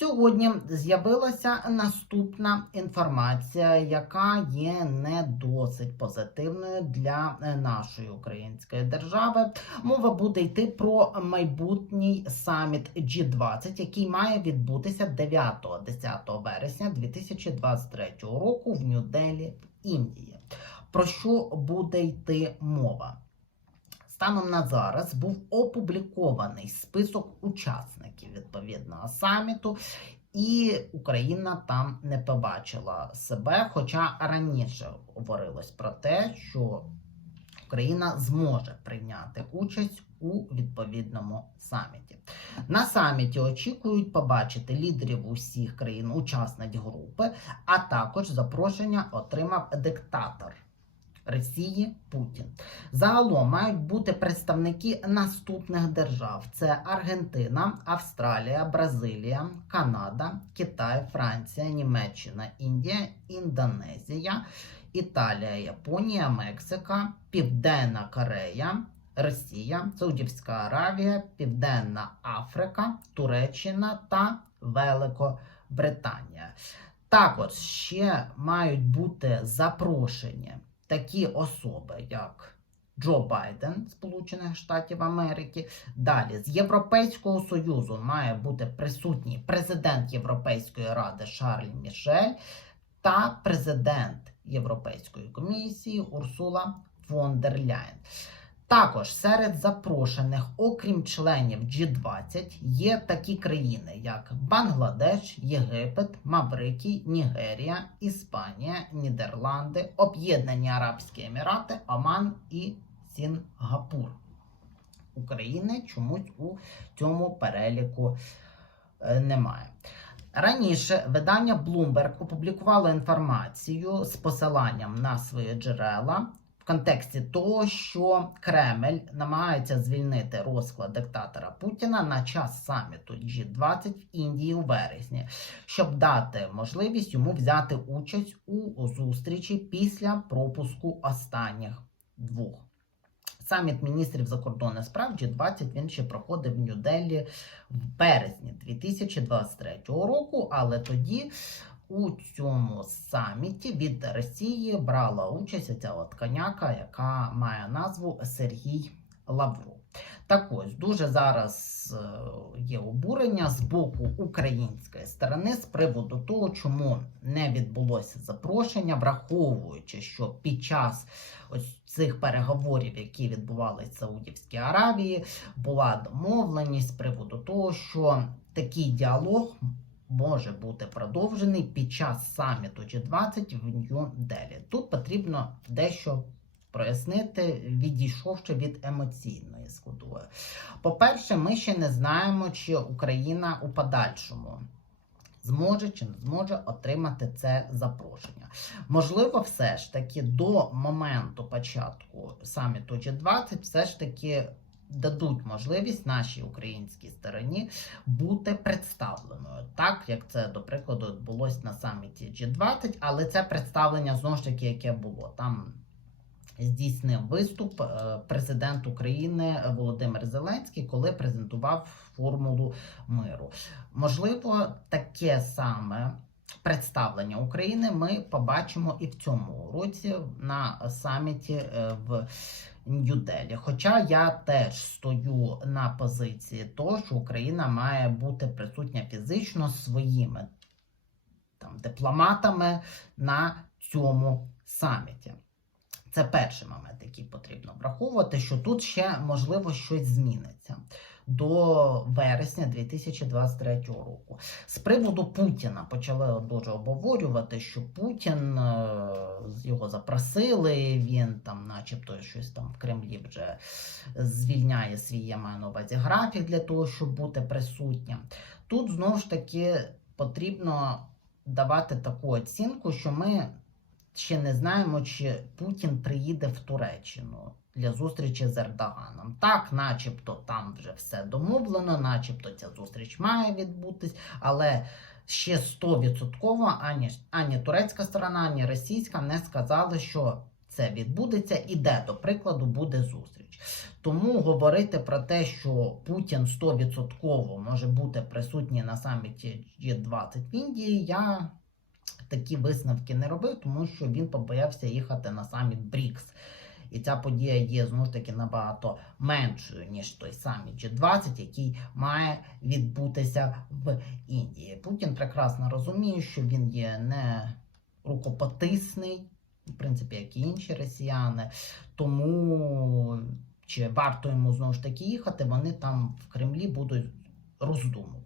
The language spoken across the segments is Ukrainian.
Сьогодні з'явилася наступна інформація, яка є не досить позитивною для е, нашої української держави. Мова буде йти про майбутній саміт G20, який має відбутися 9-10 вересня 2023 року в Нью-Делі Індії. Про що буде йти мова? Станом на зараз був опублікований список учасників відповідного саміту, і Україна там не побачила себе. Хоча раніше говорилось про те, що Україна зможе прийняти участь у відповідному саміті. На саміті очікують побачити лідерів усіх країн-учасниць групи, а також запрошення отримав диктатор. Росії Путін. Загалом мають бути представники наступних держав: це Аргентина, Австралія, Бразилія, Канада, Китай, Франція, Німеччина, Індія, Індонезія, Італія, Японія, Мексика, Південна Корея, Росія, Саудівська Аравія, Південна Африка, Туреччина та Великобританія. Також ще мають бути запрошені такі особи, як Джо Байден Сполучених Штатів Америки. Далі з Європейського Союзу має бути присутній президент Європейської ради Шарль Мішель та президент Європейської комісії Урсула фон дер Ляйн. Також серед запрошених, окрім членів G20, є такі країни, як Бангладеш, Єгипет, Маврикій, Нігерія, Іспанія, Нідерланди, Об'єднані Арабські Емірати, Оман і Сінгапур. України чомусь у цьому переліку е, немає. Раніше видання Bloomberg опублікувало інформацію з посиланням на свої джерела в контексті того, що Кремль намагається звільнити розклад диктатора Путіна на час саміту G20 в Індії у вересні, щоб дати можливість йому взяти участь у зустрічі після пропуску останніх двох. Саміт міністрів закордонних справ G20 він ще проходив в Нью-Делі в березні 2023 року, але тоді у цьому саміті від Росії брала участь ця от коняка, яка має назву Сергій Лавров. Так ось дуже зараз е, є обурення з боку української сторони з приводу того, чому не відбулося запрошення, враховуючи, що під час ось цих переговорів, які відбувалися в Саудівській Аравії, була домовленість з приводу того, що такий діалог може бути продовжений під час саміту G20 в Нью-Делі. Тут потрібно дещо прояснити, відійшовши від емоційної складової. По-перше, ми ще не знаємо, чи Україна у подальшому. Зможе чи не зможе отримати це запрошення. Можливо, все ж таки до моменту початку саміту G20 все ж таки дадуть можливість нашій українській стороні бути представленою, так як це, до прикладу, відбулось на саміті G20, але це представлення знову ж таки, яке було там. Здійснив виступ е, президент України Володимир Зеленський, коли презентував формулу миру. Можливо, таке саме представлення України ми побачимо і в цьому році на саміті е, в Нью-Делі. Хоча я теж стою на позиції того, що Україна має бути присутня фізично своїми там дипломатами на цьому саміті. Це перший момент, який потрібно враховувати, що тут ще можливо щось зміниться до вересня 2023 року. З приводу Путіна почали дуже обговорювати, що Путін е, його запросили, він там, начебто, щось там в Кремлі вже звільняє свій я маю на увазі графік для того, щоб бути присутнім. Тут знову ж таки потрібно давати таку оцінку, що ми ще не знаємо, чи Путін приїде в Туреччину. Для зустрічі з Ердоганом. Так, начебто там вже все домовлено, начебто ця зустріч має відбутись, але ще 100% ані, ані турецька сторона, ані російська не сказали, що це відбудеться і де, до прикладу, буде зустріч. Тому говорити про те, що Путін 100% може бути присутній на саміті G20 в Індії, я такі висновки не робив, тому що він побоявся їхати на саміт БРІКС. І ця подія є знову ж таки набагато меншою, ніж той саміт G20, який має відбутися в Індії. Путін прекрасно розуміє, що він є не рукопотисний, в принципі, як і інші росіяни. Тому чи варто йому знову ж таки їхати, вони там в Кремлі будуть роздумувати.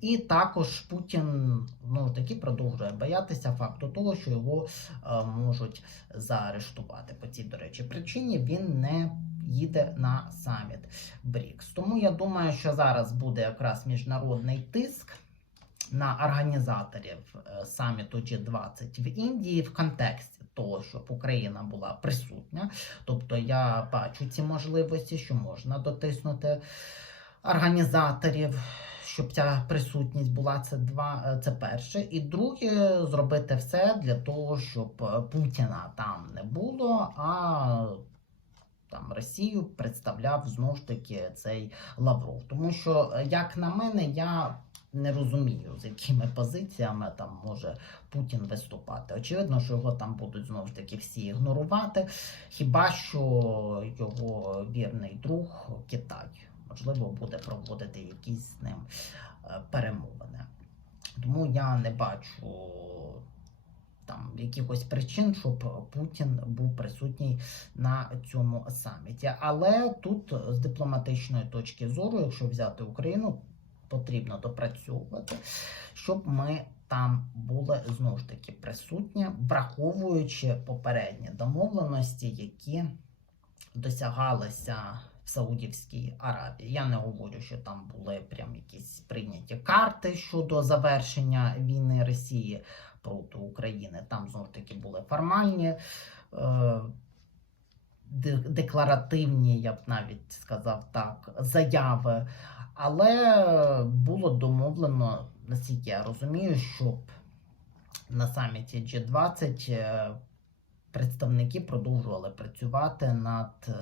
І також Путін ж таки продовжує боятися факту того, що його е, можуть заарештувати. По цій, до речі, причині він не їде на саміт БРІКС. Тому я думаю, що зараз буде якраз міжнародний тиск. На організаторів е, саміту G20 в Індії в контексті того, щоб Україна була присутня. Тобто я бачу ці можливості, що можна дотиснути організаторів, щоб ця присутність була. Це два е, це перше. І друге, зробити все для того, щоб е, Путіна там не було, а там Росію представляв знову ж таки цей Лавров. Тому що, е, як на мене, я не розумію, з якими позиціями там може Путін виступати. Очевидно, що його там будуть знову ж таки всі ігнорувати. Хіба що його вірний друг Китай можливо буде проводити якісь з ним е, перемовини. Тому я не бачу там якихось причин, щоб Путін був присутній на цьому саміті. Але тут з дипломатичної точки зору, якщо взяти Україну, потрібно допрацьовувати, щоб ми там були знову ж таки присутні, враховуючи попередні домовленості, які досягалися Саудівській Аравії. Я не говорю, що там були прям якісь прийняті карти щодо завершення війни Росії проти України. Там знову ж таки були формальні. Е- Декларативні, я б навіть сказав так, заяви, але було домовлено, наскільки я розумію, щоб на саміті G20 е, представники продовжували працювати над е,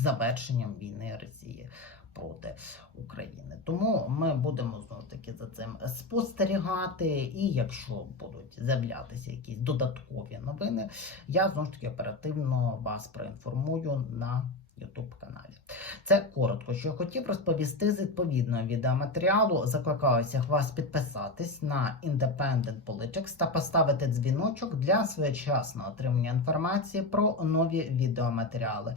завершенням війни Росії проти України. Тому ми будемо знову ж таки за цим спостерігати. І якщо будуть з'являтися якісь додаткові новини, я знову ж таки оперативно вас проінформую на YouTube каналі. Це коротко, що я хотів розповісти з відповідного відеоматеріалу. Закликаюся вас підписатись на Independent Politics та поставити дзвіночок для своєчасного отримання інформації про нові відеоматеріали.